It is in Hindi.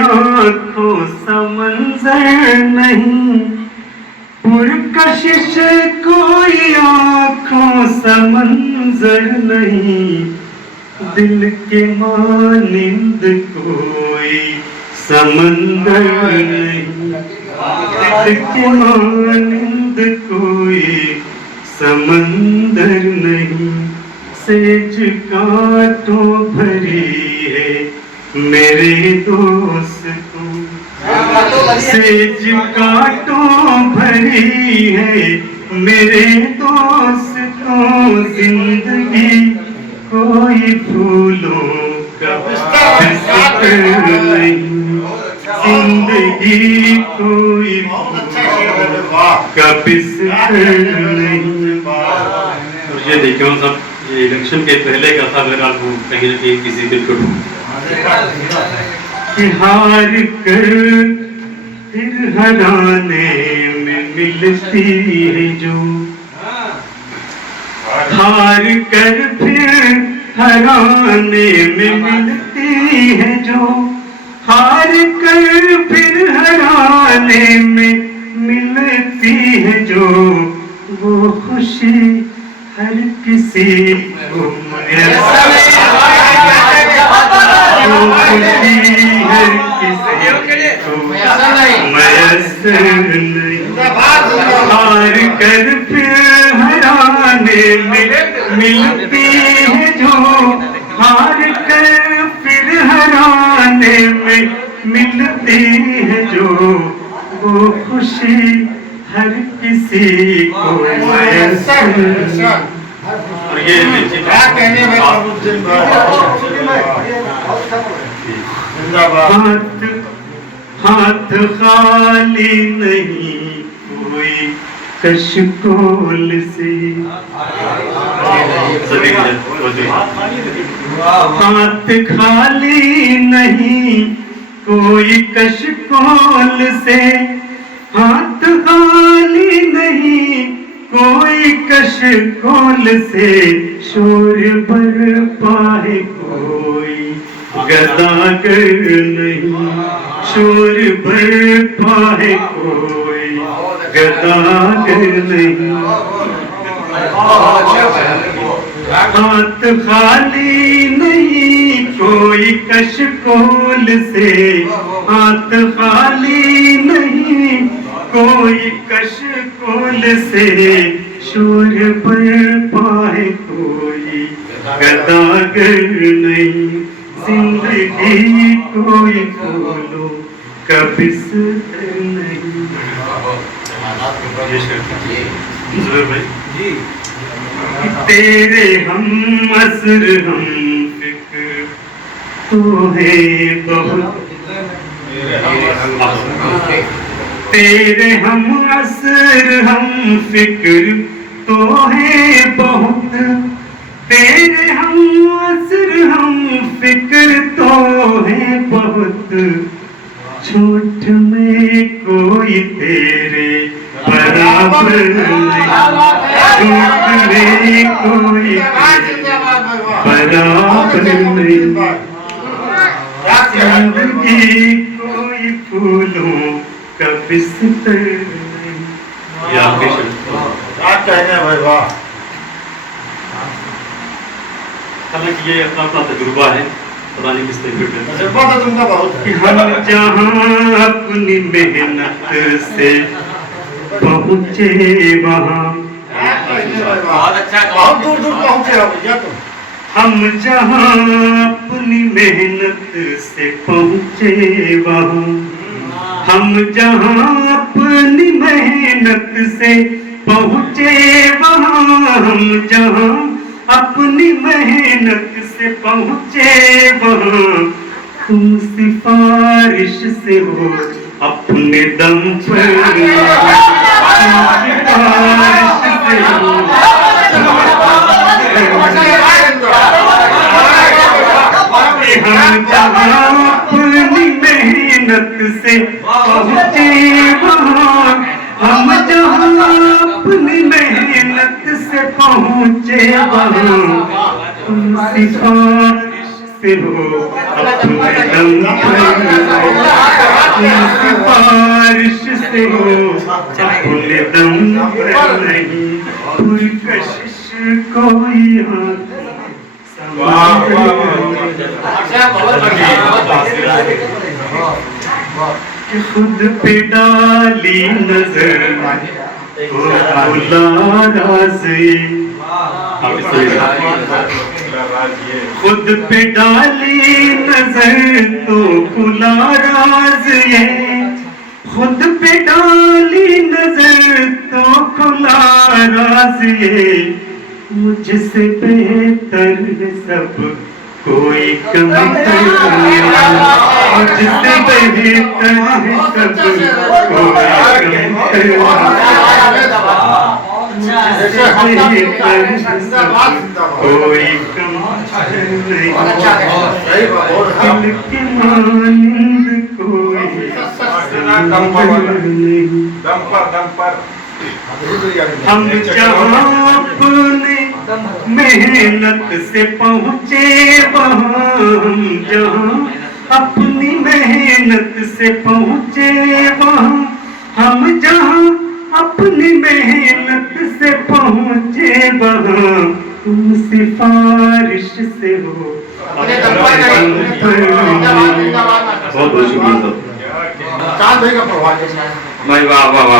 आंखों समंजर नहीं, पुरकशिश कोई आंखों समंजर नहीं, दिल के मानिंद कोई समंदर नहीं, दिल के मानिंद कोई समंदर नहीं। सेज कांटों भरी है मेरे दोस्तों, सेज कांटों भरी है मेरे दोस्तों, जिंदगी कोई फूलों का बिस्तर नहीं, जिंदगी कोई फूलों का बिस्तर नहीं। ये देखिए सब ये इलेक्शन के पहले का था, अगर आपको कहीं ना कहीं किसी दिन को कि हार कर फिर हराने में मिलती है जो, हार कर फिर हराने में मिलती है जो, हार कर फिर हराने में मिलती है जो, वो खुशी हर किसी को मैसर नहीं, हार कर फिर हराने में मिलती है जो, हार कर फिर हराने में मिलती है जो, वो खुशी हर किसी को मैसर। और ये क्या कहने में हाथ हाथ खाली नहीं कोई कशकोल से, हाथ खाली नहीं कोई कशकोल से, हाथ खाली नहीं कोई कशकोल से, शोर बरपा है कोई गदागर नहीं, शोर बरपा है कोई गदागर नहीं। हाथ खाली नहीं कोई कशकोल से, हाथ खाली नहीं कोई कशकोल से, शोर बरपा है कोई गदागर नहीं, जिंदगी कोई फूलों का बिस्तर नहीं। तेरे हम असर हम फिक्र तो है बहुत, तेरे हम असर हम फिक्र तो है बहुत, तेरे हम असर हम फिक्र तो है बहुत, झूठ में कोई तेरे बराबर नहीं, झूठ में कोई बराबर नहीं, जिंदगी कोई फूलों का बिस्तर नहीं। क्या कहने भाई वाह। हालांकि ये अपना अपना तजुर्बा है, पता नहीं किस तरीके तजुर्बा तो तुमका बहुत है। कि हम जहाँ अपनी मेहनत से पहुँचे वहाँ, बहुत अच्छा, बहुत दूर दूर पहुँचे हो भैया तुम। हम जहाँ अपनी मेहनत से पहुँचे वहाँ, हम जहाँ अपनी मेहनत से पहुँचे वहाँ, हम जहाँ अपनी मेहनत से पहुँचे वहाँ, तुम सिफारिश से हो अपने दम पर, सिफारिश से हो हम जहाँ अपनी मेहनत से पहुँचे वहाँ, हम जहाँ अपनी मेहनत से पहुँचे वहाँ, तुम सिफारिश से हो अपने दम पर, सिफारिश से हो अपने दम पर नहीं, कोई कशिश कोई कि खुद पे डाली नजर तो खुला राज ये, खुद पे डाली नजर तो खुला राज ये, खुद पे डाली नजर तो खुला राज ये, मुझसे बेहतर सब कोई कम नहीं, मुझसे बेहतर सब कोई कम नहीं, दिल के मानिंद कोई नहीं। हम जहाँ अपने मेहनत से पहुँचे वहाँ, हम जहाँ अपनी मेहनत से पहुँचे वहाँ, हम जहाँ अपनी मेहनत से पहुँचे वहाँ, तुम सिफारिश से हो। बहुत बहुत शुक्रिया। चांद भाई का प्रभाव भाई वाह वाह वाह।